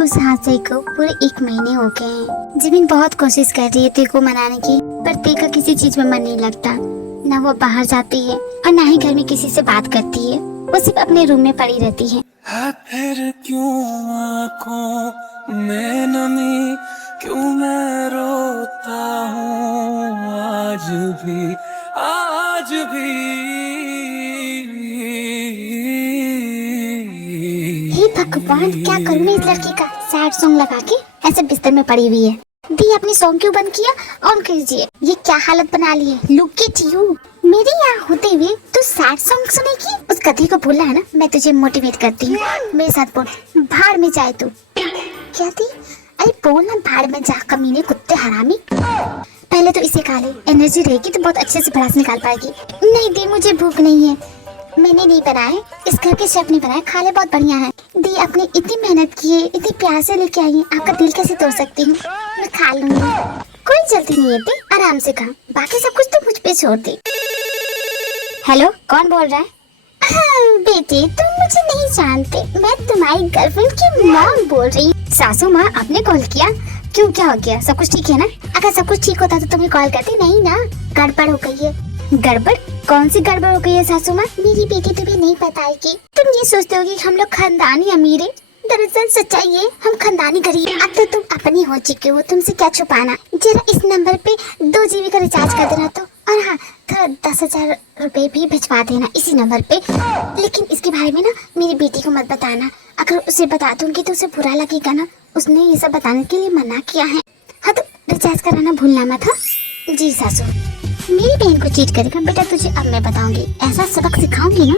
उस हादसे को पूरे 1 महीने हो गए हैं। जिमिन बहुत कोशिश कर रही है तेरे को मनाने की, पर तेरे का किसी चीज में मन नहीं लगता। ना वो बाहर जाती है और ना ही घर में किसी से बात करती है। वो सिर्फ अपने रूम में पड़ी रहती है। फिर क्यों आँखों में नमी, क्यों मैं रोता हूँ आज भी, आज भी। हे भगवान, क्या करूँ मैं इस लड़की का। सैड सॉन्ग लगा के ऐसे बिस्तर में पड़ी हुई है। दी अपनी सॉन्ग क्यों बंद किया? ऑन कीजिए। ये क्या हालत बना ली है। Look at you. मेरे यहाँ होते हुए तू सैड सॉन्ग सुनेगी? उस गधी को बोला है ना, मैं तुझे मोटिवेट करती हूँ। मेरे साथ बोल, भाड़ में जाए तू। क्या थी? अरे बोल ना, भाड़ में जा कमीने कुत्ते हरामी। पहले तो इसे खा ले, एनर्जी रहेगी तो बहुत अच्छे से भड़ास निकाल पाएगी। नहीं दी, मुझे भूख नहीं है। मैंने नहीं बनाया, इस घर के शेफ ने बनाया। खा ले, बहुत बढ़िया है। दी आपने इतनी मेहनत की है, इतनी प्यार से लेके आई है, आपका दिल कैसे तोड़ सकती हूँ? मैं खा लूंगी, कोई जल्दी नहीं है दी, आराम से खा। बाकी सब कुछ तो मुझ पे छोड़ दे। हेलो, कौन बोल रहा है? बेटी, तुम मुझे नहीं जानते, मैं तुम्हारी गर्लफ्रेंड की मॉम बोल रही हूँ। सासू माँ, आपने कॉल किया? क्यों, क्या हो गया? सब कुछ ठीक है ना? अगर सब कुछ ठीक होता तो तुम्हें कॉल करती नहीं ना। गड़बड़ हो गई है। गड़बड़? कौन सी गड़बड़ हो गई है सासू माँ? मेरी बेटी तुम्हें नहीं बताएगी। तुम ये सोचते हो कि हम लोग खानदानी अमीर हैं, दरअसल सच्चाई है हम खानदानी गरीब। अब तो तुम अपनी हो चुके हो, तुमसे क्या छुपाना। जरा इस नंबर पे 2 GB का रिचार्ज कर देना तो, और हाँ, थोड़ा 10,000 रुपए भी भिजवा देना इसी नंबर पे। लेकिन इसके बारे में ना मेरी बेटी को मत बताना। अगर उसे बता दूंगी तो उसे बुरा लगेगा ना। उसने ये सब बताने के लिए मना किया है। हाँ तो रिचार्ज कराना भूलना मत। हाँ जी सासू। मेरी बहन को चीट करेगा बेटा, तुझे अब मैं बताऊंगी। ऐसा सबक सिखाऊंगी ना।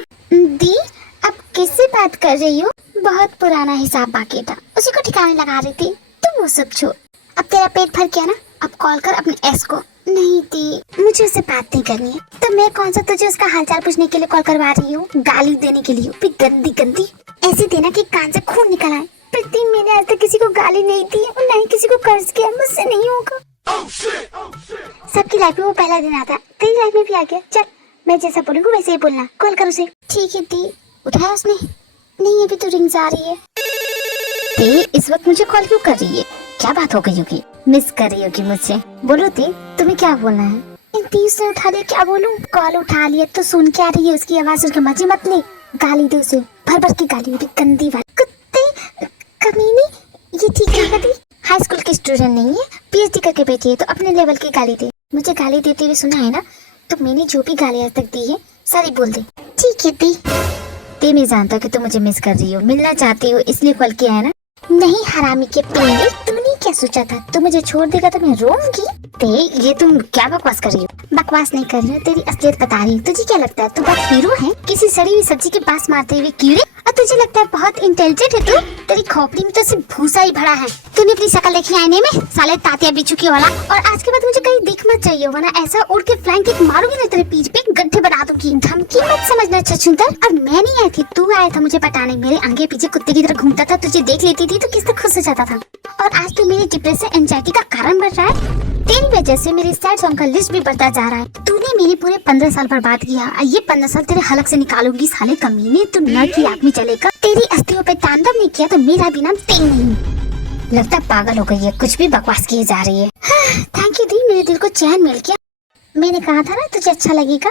दी, अब किससे बात कर रही हो? बहुत पुराना हिसाब बाकी था, उसी को ठिकाने लगा रही थी। तुम वो सब छोड़, अब तेरा पेट भर गया ना, अब कॉल कर अपने एक्स को। नहीं दी, मुझे उससे बात नहीं करनी है। तो मैं कौन सा तुझे उसका हालचाल पूछने के लिए कॉल करवा रही हूँ? गाली देने के लिए भी गंदी गंदी ऐसी देना कि कान से खून निकल आए। प्रति मैंने आज तक किसी को गाली नहीं दी और न ही किसी को कर्ज किया, मुझसे नहीं होगा। सबकी लाइफ में वो पहला दिन आता है, तेरी लाइफ में भी आ गया। चल, मैं जैसा बोलूंगा वैसे ही बोलना। कॉल कर उसे। ठीक है दी। उठाया उसने? नहीं, अभी तो रिंग्स आ रही है। दी, इस वक्त मुझे कॉल क्यों कर रही है? क्या बात हो गई होगी? मिस कर रही होगी मुझसे? बोलो दी, तुम्हें क्या बोलना है? दी, उसने उठा लिया, क्या बोलूं? कॉल उठा लिया तो सुन के आ रही है उसकी आवाज, सुन के मजे मत ले। गाली दे उसे, भर भर की गाली, भी गंदी वाली। कुत्ते कमीने, ये ठीक है दी? हाई स्कूल की स्टूडेंट नहीं है, PhD करके बैठी है, तो अपने लेवल की गाली दे। मुझे गाली देते हुए सुना है ना, तो मैंने जो भी गाली आज तक दी है सारी बोल दे। ठीक है दी। ते मैं जानता हूँ कि तुम मुझे मिस कर रही हो, मिलना चाहती हो, इसलिए कॉल किया है ना। नहीं हरामी के पेंगे, तुमने क्या सोचा था? तू मुझे छोड़ देगा तो मैं रोऊंगी? ते, ये तुम क्या बकवास कर रही हो? बकवास नहीं कर रही हूँ, तेरी असलियत बता रही हूँ। तुझे क्या लगता है तू बहुत हीरो है? किसी सड़ी हुई सब्जी के पास मारते हुए कीड़े? और तुझे लगता है बहुत इंटेलिजेंट है तू? तेरी खोपड़ी में तो सिर्फ भूसा ही भरा है। तूने अपनी शक्ल देखी आईने में? साले तातिया बिच्छू की वाला। और आज के बाद मुझे कहीं दिख मत चाहिए, वरना ऐसा उड़ के फ्लाइंग किक मारूंगी ना तेरे पीठ पे, गड्ढे बना दूंगी। धमकी मत समझना छछूंदर। और मैं नहीं आई थी, तू आया था मुझे पटाने। मेरे आगे पीछे कुत्ते की तरह घूमता था, तुझे देख लेती थी तो किस तरह खुश हो जाता था। और आज तू मेरी डिप्रेशन एंजाइटी का कारण बन रहा है। तेरी वजह से मेरे सैड सॉन्ग का लिस्ट भी बढ़ता जा रहा है। तूने मेरे पूरे 15 साल बर्बाद किया, ये 15 साल तेरे हलक से निकालूंगी साले कमीने। तू न की आग में जलेगा। तेरी अस्थियों पे तांडव नहीं किया तो मेरा भी नाम तेल नहीं। लगता पागल हो गई है, कुछ भी बकवास किए जा रही है। थैंक यू दी, मेरे दिल को चैन मिल गया। मैंने कहा था ना तुझे अच्छा लगेगा।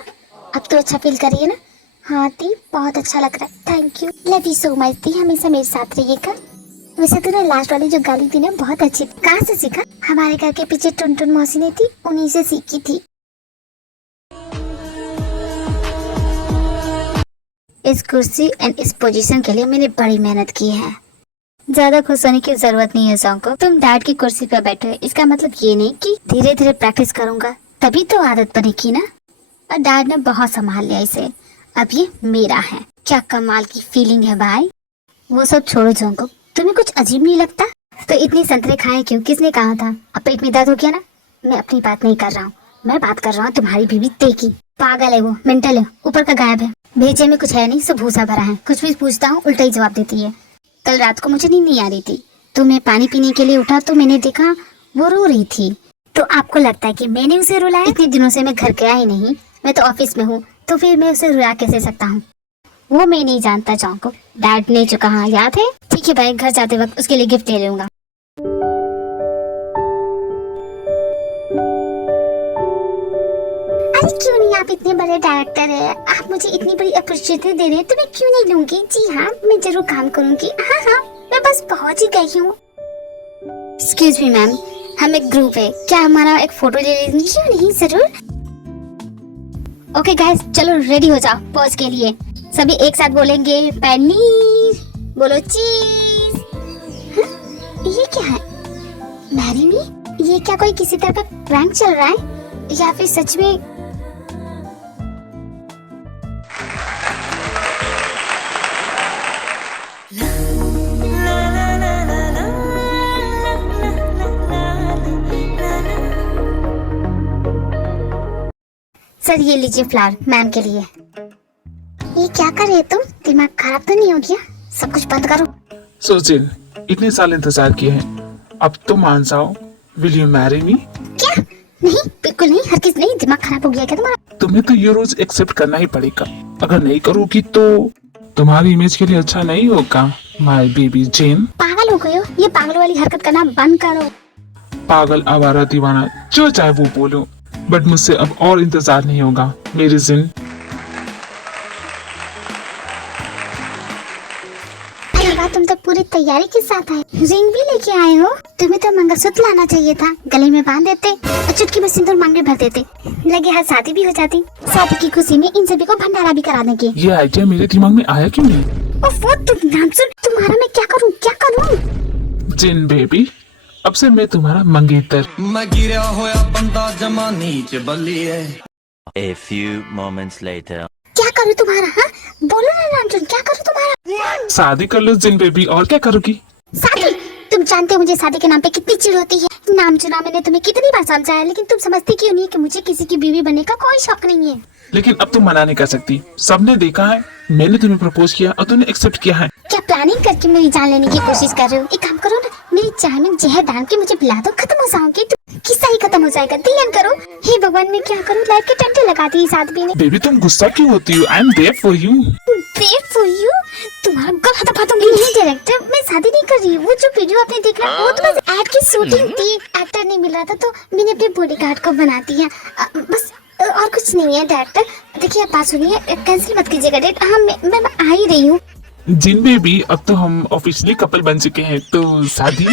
अब तो अच्छा फील कर रही है ना? हाँ दी, बहुत अच्छा लग रहा है। Thank you, love you so much दी, हमेशा मेरे साथ रहिएगा। वैसे तूने लास्ट वाली जो गाली थी ना बहुत अच्छी थी। कहाँ से सीखा? हमारे घर के पीछे टुनटुन मौसी ने थी, उन्हीं से सीखी थी। इस कुर्सी एंड इस पोजीशन के लिए मैंने बड़ी मेहनत की है। ज्यादा खुश होने की जरूरत नहीं है सॉन्ग को। तुम डैड की कुर्सी पर बैठे हो, इसका मतलब ये नहीं कि धीरे धीरे प्रैक्टिस करूंगा तभी तो आदत बनेगी ना। और डैड ने बहुत संभाल लिया इसे, अब ये मेरा है। क्या कमाल की फीलिंग है भाई। वो सब छोड़ो सॉन्ग को, तुम्हें कुछ अजीब नहीं लगता? तो इतनी संतरे खाए क्यों? किसने कहा था? अब पेट में दर्द हो गया ना? मैं अपनी बात नहीं कर रहा हूँ, मैं बात कर रहा हूँ तुम्हारी बीवी ते की। पागल है वो, मेंटल है, ऊपर का गायब है। भेजे में कुछ है नहीं, सब भूसा भरा है। कुछ भी पूछता हूँ उल्टा ही जवाब देती है। कल रात को मुझे नींद नहीं आ रही थी, तो मैं पानी पीने के लिए उठा तो मैंने देखा वो रो रही थी। तो आपको लगता है कि मैंने उसे रुलाया? इतने दिनों से मैं घर गया ही नहीं, मैं तो ऑफिस में हूँ, तो फिर मैं उसे रुला कैसे सकता हूँ? वो मैं नहीं जानता जंकुक। डैड ने जो कहा याद है? ठीक है भाई, घर जाते वक्त उसके लिए गिफ्ट ले लूंगा। अरे क्यों नहीं, आप इतने बड़े डायरेक्टर है, आप मुझे इतनी बड़ी अपॉर्चुनिटी दे रहे हैं तो मैं क्यों नहीं लूंगी। जी हाँ, मैं जरूर काम करूंगी। हाँ हाँ, मैं बस पहुंच ही गई हूँ। एक्सक्यूज मी मैम, हम एक ग्रुप है, क्या हमारा एक फोटो ले लेंगे? क्यों नहीं, जरूर। ओके गाइस, चलो रेडी हो जाओ पॉज के लिए। सभी एक साथ बोलेंगे पनीर, बोलो चीज। ये क्या है? Marry me? ये क्या कोई किसी तरह का प्रैंक चल रहा है या फिर सच में? सर ये लीजिए फ्लावर मैम के लिए। ये क्या कर रहे तुम? दिमाग खराब तो नहीं हो गया? सब कुछ बंद करो। सो जिन, इतने साल इंतजार किए हैं, अब तो मान जाओ। Will you marry me? क्या? नहीं, बिल्कुल नहीं, हर किस नहीं। दिमाग खराब हो गया क्या तुम्हारा? तुम्हें तो ये रोज एक्सेप्ट करना ही पड़ेगा। अगर नहीं करोगी तो तुम्हारी इमेज के लिए अच्छा नहीं होगा। माय बेबी जिन। पागल हो गए हो? ये पागल वाली हरकत करना बंद करो। पागल, आवारा, दीवाना, जो चाहे वो बोलो, बट मुझसे अब और इंतजार नहीं होगा मेरी जिन। अरे वाह, तुम तो पूरी तैयारी के साथ आए, रिंग भी लेके आए हो। तुम्हें तो मंगलसूत्र लाना चाहिए था, गले में बांध देते और चुटकी में सिंदूर मांग में भर देते। लगे हाथ शादी भी हो जाती। शादी की खुशी में इन सभी को भंडारा भी करा देंगे। ये आइडिया मेरे दिमाग में आया क्यों नहीं? वो तुम नाम सुन, तुम्हारा मैं क्या करूं, क्या करूं? जिन बेबी, अब से मैं तुम्हारा मंगेतर। मैं गिरा होया बंदा जमा नीच बल्लिए। A few moments later. क्या करूं तुम्हारा? हाँ बोलो ना नामचुन, क्या करूं तुम्हारा? शादी कर लो जिन बेबी, और क्या करोगी? शादी? तुम जानते हो मुझे शादी के नाम पे कितनी चिढ़ होती है। नाम चुना मैंने तुम्हें कितनी बार समझाया, लेकिन तुम समझती क्यों नहीं कि मुझे किसी की बीवी बनने का कोई शौक नहीं है। लेकिन अब तुम मना नहीं कर सकती। सबने देखा है, मैंने तुम्हें प्रपोज किया और तुमने एक्सेप्ट किया है। क्या प्लानिंग करके मेरी जान लेने की कोशिश कर रहे हो? एक काम करो ना, मेरी चाय में जहर डाल के मुझे पिला दो, खत्म हो जाओगे। तो किस्सा ही खत्म हो जाएगा। दिल करो। हे भगवान, मैं क्या करूँ? लाइफ के टंटे लगा दी इस आदमी ने। बेबी तुम गुस्सा क्यों होती हो? I am there for you. There for you? तुम्हारा गला दबा दूंगी। नहीं डायरेक्टर, मैं शादी नहीं कर रही हूँ। वो जो वीडियो आपने देखा वो तो बस एड की शूटिंग थी। एक्टर नहीं मिल रहा था तो मैंने अपने बॉडीगार्ड को बना दिया, बस और कुछ नहीं है। डायरेक्टर देखिए, आप बात सुनिए, कैंसिल मत कीजिएगा डेट। हाँ मैं आ ही रही हूँ। जिन बेबी, अब तो हम ऑफिशियली कपल बन चुके हैं, तो शादी।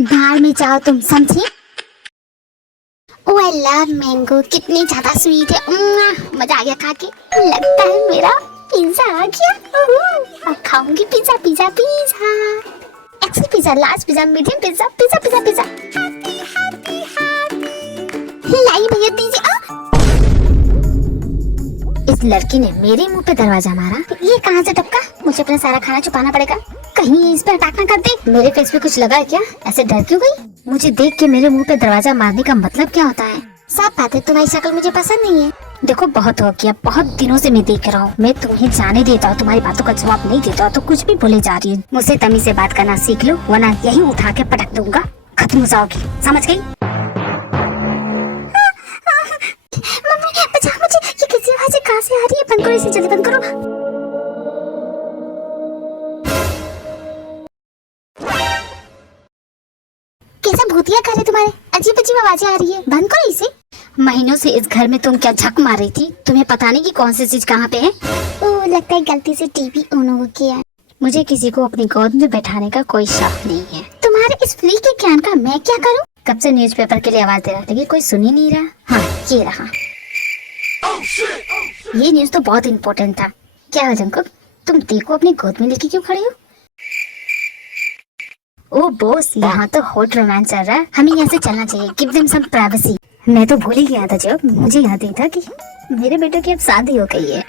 बाहर में जाओ तुम, समझी? ओह आई लव मैंगो, कितनी ज्यादा स्वीट है। मजा आ गया खा के। लगता है मेरा पिज्जा आ गया। अब खाऊंगी pizza pizza pizza. XL pizza, large pizza, medium pizza, pizza pizza pizza. लाई भैया दीजिए। इस लड़की ने मेरे मुंह पे दरवाजा मारा। ये कहाँ से टपका? मुझे अपना सारा खाना छुपाना पड़ेगा, कहीं ये इस पे अटैक ना कर दे। मेरे फेस पे कुछ लगा है क्या? ऐसे डर क्यों गई? मुझे देख के मेरे मुंह पे दरवाजा मारने का मतलब क्या होता है? साफ बात है, तुम्हारी शक्ल मुझे पसंद नहीं है। देखो बहुत हो गया, बहुत दिनों से मैं देख रहा हूँ। मैं तुम्हें जाने देता हूँ, तुम्हारी बातों का जवाब नहीं देता हूँ तो कुछ भी बोले जा रही है। मुझसे तमीज से बात करना सीख लो, वरना यही उठा के पटक दूंगा, खत्म हो जाओगी, समझ गई? मम्मी बचाओ मुझे, ये किसी आवाज़ कहाँ से आ रही है? बंद करो इसे, जल्दी बंद करो। कैसा भूतिया घर है तुम्हारे? अजीब अजीब आवाजें आ रही है, बंद करो इसे। महीनों से इस घर में तुम क्या झक मार रही थी? तुम्हें पता नहीं कि कौन सी चीज कहाँ पे है? ओह लगता है गलती से टीवी ऑन हो गया। मुझे किसी को अपनी गोद में बैठाने का कोई शौक नहीं है। तुम्हारे इस फ्री के ज्ञान का मैं क्या करूँ? कब से न्यूज़पेपर के लिए आवाज दे रहा था, लेकिन कोई सुन ही नहीं रहा। हाँ ये रहा। ये न्यूज तो बहुत इम्पोर्टेंट था। क्या हो जंकुक, तुम देखो अपनी गोद में लेके क्यों खड़े हो? ओ बॉस, यहाँ तो हॉट रोमांस चल रहा है, हमें यहाँ से चलना चाहिए। Give them some privacy. मैं तो भूल ही गया था जब मुझे याद नहीं था कि मेरे बेटे की अब शादी हो गई है।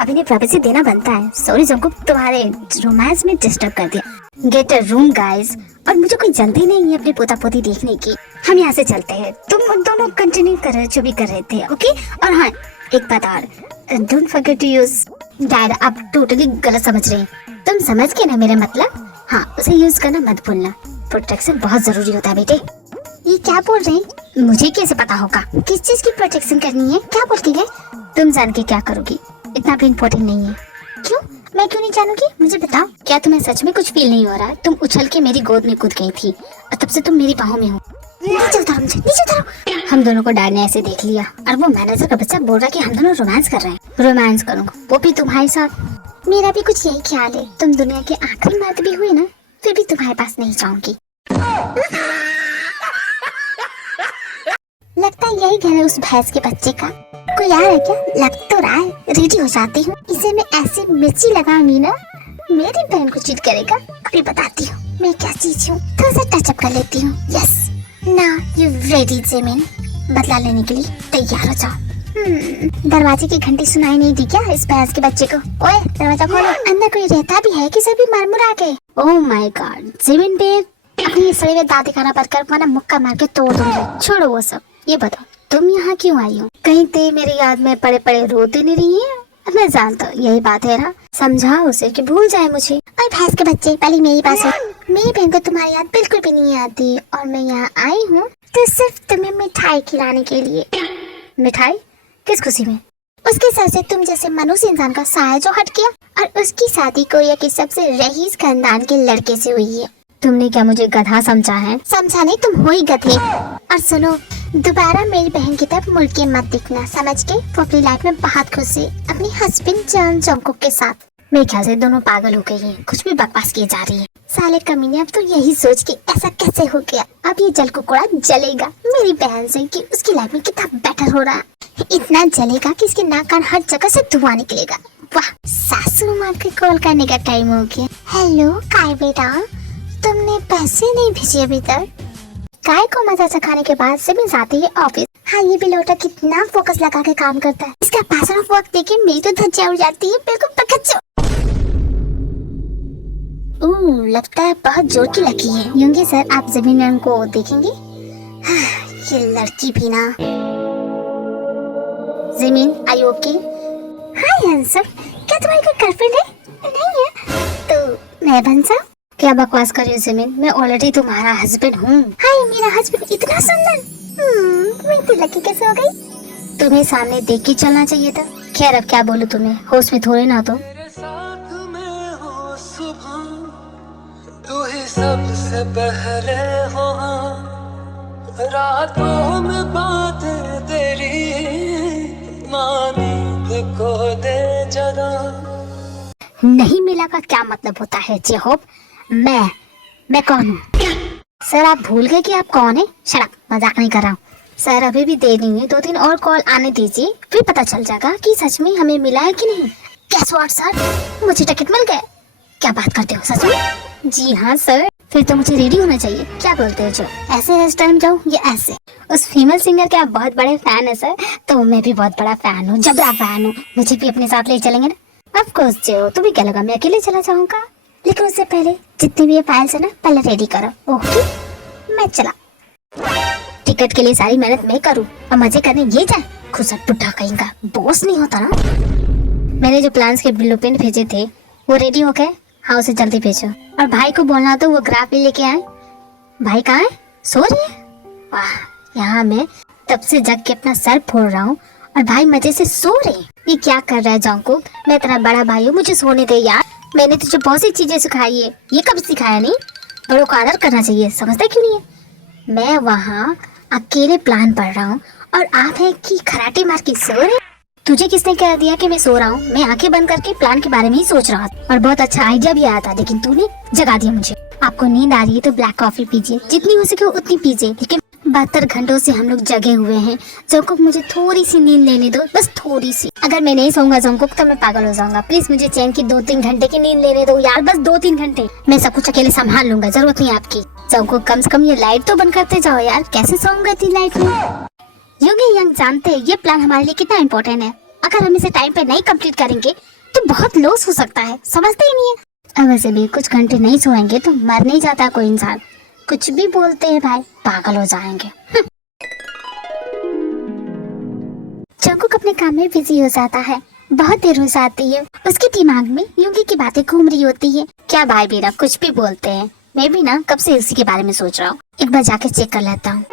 अब इन्हें प्राइवेसी देना बनता है। सॉरी जंकुक, तुम्हारे रोमांस में डिस्टर्ब कर दिया। Get a room guys. और मुझे कोई जल्दी नहीं है अपने पोता पोती देखने की। हम यहाँ से चलते हैं, तुम दोनों कंटिन्यू कर रहे जो भी कर रहे थे, ओके? और हाँ एक बात और, don't forget to use. Dad आप टोटली गलत समझ रहे हैं। तुम समझ गए ना मेरा मतलब? हाँ उसे यूज करना मत भूलना। प्रोटेक्शन बहुत जरूरी होता है बेटे। ये क्या बोल रहे हैं? मुझे कैसे पता होगा किस चीज की प्रोटेक्शन करनी है? क्या बोलती है? तुम जान के क्या करोगी? इतना भी इम्पोर्टेंट नहीं है। मैं क्यों नहीं जानूंगी, मुझे बताओ। क्या तुम्हें सच में कुछ फील नहीं हो रहा है? तुम उछल के मेरी गोद में कूद गई थी और तब से तुम मेरी बाहों में हो। नीचे उतारो मुझे, नीचे उतारो। हम दोनों को डैड ने ऐसे देख लिया और वो मैनेजर का बच्चा बोल रहा कि हम दोनों रोमांस कर रहे हैं। रोमांस करूंगा, वो भी तुम्हारे साथ। मेरा भी कुछ यही ख्याल है। तुम दुनिया के आखिरी मर्द भी हुई ना, फिर भी तुम्हारे पास नहीं जाऊंगी। लगता है यही घर है उस भैंस के बच्चे का। कोई आ रहा है क्या? लग तो रहा है। रेडी हो जाती हूँ। इसे मैं ऐसी मिर्ची लगाऊंगी ना, मेरी बहन को चीट करेगा। अभी बताती हूँ मैं क्या चीज हूँ। थोड़ा सा टचअप कर लेती हूँ। Yes, now you ready Jemin? बदला लेने के लिए तैयार हो जाओ। दरवाजे की घंटी सुनाई नहीं दी क्या इस भैंस के बच्चे को? ओए दरवाजा खोलो, अंदर कोई रहता भी है कि सभी मरमुरा के? ओह माय गॉड, जेमिन बेब, अपनी सड़े हुए दांत दिखाना बंद कर वरना मुक्का मार के तोड़ दूंगी। छोड़ो वो सब, ये बताओ तुम यहाँ क्यों आई हो? कहीं ते मेरी याद में पड़े पड़े रोते नहीं रही है? मैं जानता हूँ यही बात है ना, समझाओ उसे कि भूल जाए मुझे। और भैंस के बच्चे, पहले मेरी बात सुन। मेरी बहन को तुम्हारी याद बिल्कुल भी नहीं आती और मैं यहाँ आई हूँ तो सिर्फ तुम्हें मिठाई खिलाने के लिए। मिठाई? किस खुशी में? उसके सर से तुम जैसे मनुष्य इंसान का साया जो हट गया और उसकी शादी कोरिया के सबसे रईस खानदान के लड़के से हुई है। तुमने क्या मुझे गधा समझा है? समझा नहीं, तुम हो ही गधे। और सुनो, दोबारा मेरी बहन की तरफ मुड़ के मत दिखना, समझ के? वो अपनी लाइफ में बहुत खुश है अपनी हस्बैंड जॉन जोंगकुक के साथ। मेरे ख्याल से दोनों पागल हो गई हैं, कुछ भी बकवास किए जा रही है। साले कमीने, अब तो यही सोच के ऐसा कैसे हो गया। अब ये जल कुकुड़ा जलेगा मेरी बहन से कि उसकी लाइफ में कितना बेटर हो रहा है। इतना जलेगा कि इसके नाक कान हर जगह से धुआं निकलेगा। वाह, सासू माँ के कॉल करने का टाइम हो गया। हेलो काय बेटा, तुमने पैसे नहीं भेजे अभी तक? काय को मजा चखाने के बाद से भी जाती है ऑफिस। हाँ, ये भी लोटा कितना फोकस लगा के काम करता है। इसका पैसन ऑफ वर्क देख के मेरी तो धज्जियां उड़ जाती है, बिल्कुल पकच्चो। लगता है बहुत जोर की लगी है। योंगी सर, आप जमीन में उनको देखेंगे? हाँ, ये लड़की भी ना। जमीन, आई ओके? हाय हैंडसम, क्या तुम्हारी कोई गर्लफ्रेंड है? नहीं है तो मैं बन सकता? क्या बकवास कर रही हो जमीन, मैं ऑलरेडी तुम्हारा हस्बैंड हूँ। हाय, मेरा हस्बैंड इतना सुंदर। मैं इतनी लकी कैसे हो गई? तुम्हें सामने देख के चलना चाहिए था। खैर अब क्या बोलूं तुम्हें, होश में थोड़े ना। तो साथ में हो सुबह, तू ही सबसे पहले हो, रातों में बातें तेरी नींद को दे जगा। नहीं मिला का क्या मतलब होता है जेहोब? मैं कौन हूँ? सर आप भूल गए कि आप कौन है? शट अप, मजाक नहीं कर रहा हूँ। सर अभी भी दे देंगे, 2-3 और कॉल आने दीजिए, फिर पता चल जाएगा कि सच में हमें मिला है कि नहीं। Guess what, सर, मुझे टिकट मिल गया। क्या बात करते हो, सच में? जी हाँ सर। फिर तो मुझे रेडी होना चाहिए। क्या बोलते हो, जो ऐसे इस टाइम जाऊँ या ऐसे? उस फीमेल सिंगर के आप बहुत बड़े फैन है सर, तो मैं भी बहुत बड़ा फैन हूँ, जबरा फैन हूँ। मुझे भी अपने साथ ले चलेंगे ना? ऑफ कोर्स जो, तुम्हें क्या लगा मैं अकेले चला जाऊंगा? लेकिन उससे पहले जितनी भी ये फाइल्स है ना, पहले रेडी करो। ओके, मैं चला। टिकट के लिए सारी मेहनत मैं करूँ और मजे करने ये जाए? खुशट बुढ़ा कहीं का बॉस नहीं होता ना। मैंने जो प्लान्स के ब्लूप्रिंट भेजे थे वो रेडी हो गए? हाँ, उसे जल्दी भेजो। और भाई को बोलना तो वो ग्राफ भी लेके आए। भाई कहाँ है? सो रही है? वाह, यहाँ मैं तब से जग के अपना सर फोड़ रहा हूँ और भाई मजे से सो रहे। ये क्या कर रहा है जोंगकुक? मैं तेरा बड़ा भाई हूँ, मुझे सोने दे यार। मैंने तुझे बहुत सी चीजें सिखाई है, ये कब सिखाया नहीं? बड़ों का आदर करना चाहिए, समझता क्यों नहीं है? मैं वहाँ अकेले प्लान पढ़ रहा हूँ और आप है कि खराटे मार के सो रहे। तुझे किसने कह दिया कि मैं सो रहा हूँ? मैं आंखें बंद करके प्लान के बारे में ही सोच रहा था और बहुत अच्छा आइडिया भी आया था, लेकिन तूने जगा दिया मुझे। आपको नींद आ रही है तो ब्लैक कॉफी पीजिए, जितनी हो सके उतनी पीजिए, लेकिन 72 घंटों से हम लोग जगे हुए हैं। जोंगकुक मुझे थोड़ी सी नींद लेने दो, बस थोड़ी सी। अगर मैं नहीं सोऊंगा जोंगकुक तो मैं पागल हो जाऊंगा। प्लीज मुझे चैन की 2-3 घंटे की नींद लेने दो यार, बस 2-3 घंटे। मैं सब कुछ अकेले संभाल लूंगा, जरूरत नहीं आपकी। जोंगकुक कम से कम ये लाइट तो बंद करते जाओ यार, कैसे सोऊंगा इतनी लाइट में? योगी यंग जानते हैं ये प्लान हमारे लिए कितना इम्पोर्टेंट है। अगर हम इसे टाइम पे नहीं कंप्लीट करेंगे तो बहुत लॉस हो सकता है, समझते ही नहीं है। अब वैसे भी कुछ घंटे नहीं सोएंगे तो मर नहीं जाता कोई इंसान। कुछ भी बोलते हैं भाई, पागल हो जाएंगे। जोंगकुक अपने काम में बिजी हो जाता है, बहुत देर हो जाती है। उसके दिमाग में योगी की बातें घूम रही होती है। क्या भाई बेटा कुछ भी बोलते हैं, मैं भी ना कब से इसी के बारे में सोच रहा हूँ। एक बार जाके चेक कर लेता हूँ।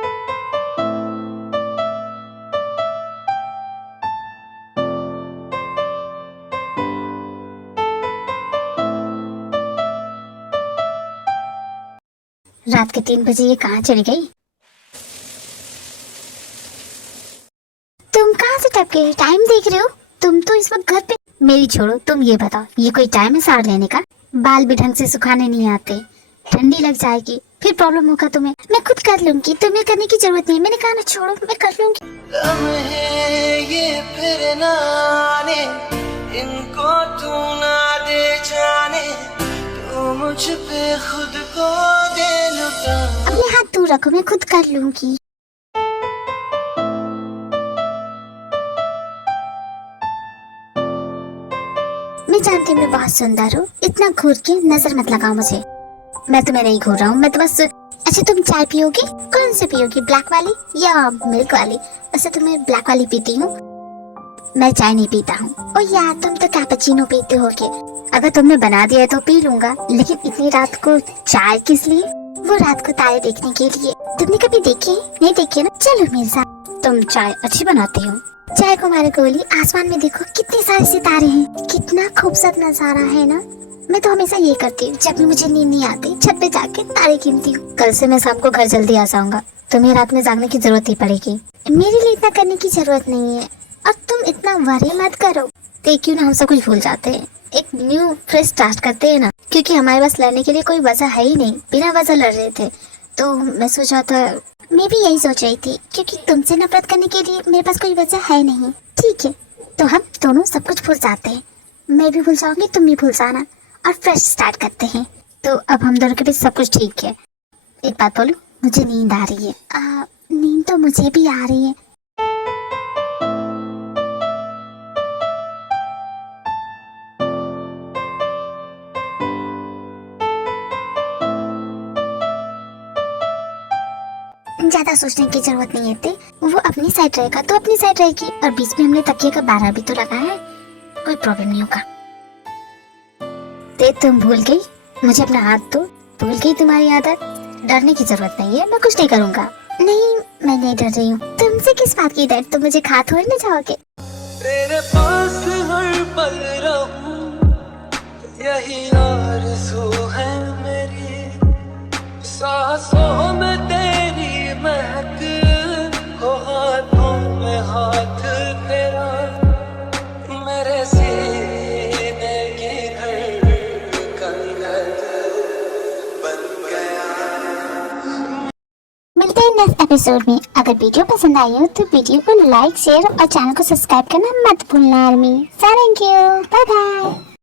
रात के 3 बजे ये कहाँ चली गई? तुम कहाँ से टपके? टाइम देख रहे हो? तुम तो इस वक्त घर पे। मेरी छोड़ो, तुम ये बताओ, ये कोई टाइम है साड़ लेने का? बाल भी ढंग से सुखाने नहीं आते, ठंडी लग जाएगी, फिर प्रॉब्लम होगा तुम्हें। मैं खुद कर लूंगी, तुम्हें करने की जरूरत नहीं। मैंने कहा ना, छोड़ो, मैं कर लूंगी। लम्हे ये फिर ना आने, इनको तू ना दे जाने, तू मुझ पे खुद को दे लुटा। अपने हाथ दूर रखो, मैं खुद कर लूंगी। मैं जानती हूँ मैं बहुत सुंदर हूँ, इतना घूर के नजर मत लगाओ मुझे। मैं तुम्हें नहीं घूर रहा हूँ, मैं तो बस। अच्छा, तुम चाय पियोगी? कौन सी पियोगी, ब्लैक वाली या मिल्क वाली? वैसे तो मैं ब्लैक वाली पीती हूँ, मैं चाय नहीं पीता हूँ। ओ यार, तुम तो कैपेचिनो पीते होगे। अगर तुमने बना दिया है तो पी लूंगा, लेकिन इतनी रात को चाय किस लिए? वो रात को तारे देखने के लिए। तुमने कभी देखे? नहीं देखे ना? चलो मेरे साथ। तुम चाय अच्छी बनाती हो। चाय को मारे गोली, आसमान में देखो कितने सारे सितारे हैं, कितना खूबसूरत नजारा है ना। मैं तो हमेशा ये करती हूँ, जब भी मुझे नींद नहीं आती छत पे जाके तारे गिनती हूँ। कल से मैं शाम को घर जल्दी आ जाऊंगा, तुम्हें रात में जागने की जरूरत ही पड़ेगी। मेरे लिए इतना करने की जरूरत नहीं है, और तुम इतना वरी मत करो। क्यों ना हम सब कुछ भूल जाते हैं, एक न्यू फ्रेश स्टार्ट करते हैं ना, क्योंकि हमारे पास लड़ने के लिए कोई वजह है ही नहीं, बिना वजह लड़ रहे थे। तो मैं सोचा था, मैं भी यही सोच रही थी, क्योंकि तुमसे नफरत करने के लिए मेरे पास कोई वजह है नहीं। ठीक है, तो हम दोनों सब कुछ भूल जाते हैं, मैं भी भूल जाऊंगी, तुम भी भूल जाना, और फ्रेश स्टार्ट करते हैं। तो अब हम दोनों के बीच सब कुछ ठीक है। एक बात बोलूं, मुझे नींद आ रही है। नींद तो मुझे भी आ रही है। ज्यादा सोचने की जरूरत नहीं है, वो अपनी साइड रहेगा तो अपनी साइड रहेगी, और बीच में हमने तकिए का 12 भी तो लगाया है, कोई प्रॉब्लम नहीं होगा। तुम भूल गई मुझे अपना हाथ दो, भूल गई तुम्हारी आदत। डरने की जरूरत नहीं है, मैं कुछ नहीं करूँगा। नहीं, मैं नहीं डर रही हूँ। तुमसे किस बात की डर? तुम मुझे खा थोड़ी ना जाओगे। तेरे पास हर पल रहूं, यही आरज़ू है मेरी, सांसों में तेरी महक हो, हाथों में हाथ तेरा, मेरे सीने की धड़कन बन गया। मिलते हैं नेक्स्ट एपिसोड में। अगर वीडियो पसंद आई हो तो वीडियो को लाइक, शेयर और चैनल को सब्सक्राइब करना मत भूलना army. Thank you, bye bye.